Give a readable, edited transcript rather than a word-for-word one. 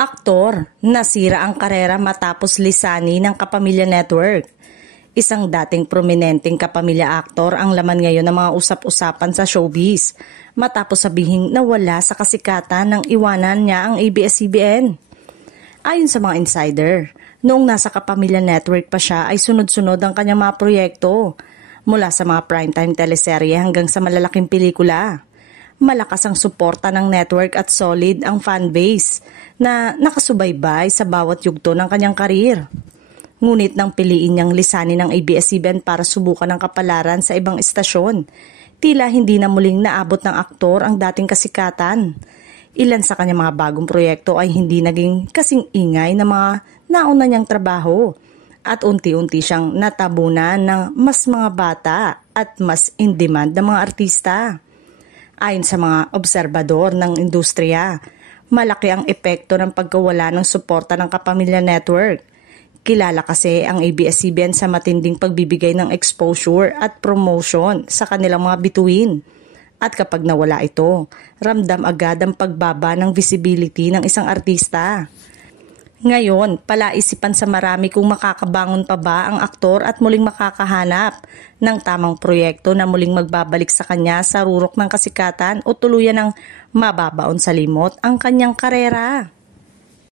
Aktor, nasira ang karera matapos lisani ng Kapamilya Network. Isang dating prominenteng kapamilya aktor ang laman ngayon ng mga usap-usapan sa showbiz matapos sabihing nawala sa kasikatan nang iwanan niya ang ABS-CBN. Ayon sa mga insider, noong nasa Kapamilya Network pa siya ay sunod-sunod ang kanyang mga proyekto mula sa mga primetime teleserye hanggang sa malalaking pelikula. Malakas ang suporta ng network at solid ang fanbase na nakasubaybay sa bawat yugto ng kanyang karir. Ngunit nang piliin niyang lisanin ng ABS-CBN para subukan ang kapalaran sa ibang istasyon, tila hindi na muling naabot ng aktor ang dating kasikatan. Ilan sa kanyang mga bagong proyekto ay hindi naging kasing ingay ng mga nauna niyang trabaho at unti-unti siyang natabunan ng mas mga bata at mas in-demand na mga artista. Ayon sa mga obserbador ng industriya, malaki ang epekto ng pagkawala ng suporta ng Kapamilya Network. Kilala kasi ang ABS-CBN sa matinding pagbibigay ng exposure at promotion sa kanilang mga bituin. At kapag nawala ito, ramdam agad ang pagbaba ng visibility ng isang artista. Ngayon, palaisipan sa marami kung makakabangon pa ba ang aktor at muling makakahanap ng tamang proyekto na muling magbabalik sa kanya sa rurok ng kasikatan o tuluyan ng mababaon sa limot ang kanyang karera.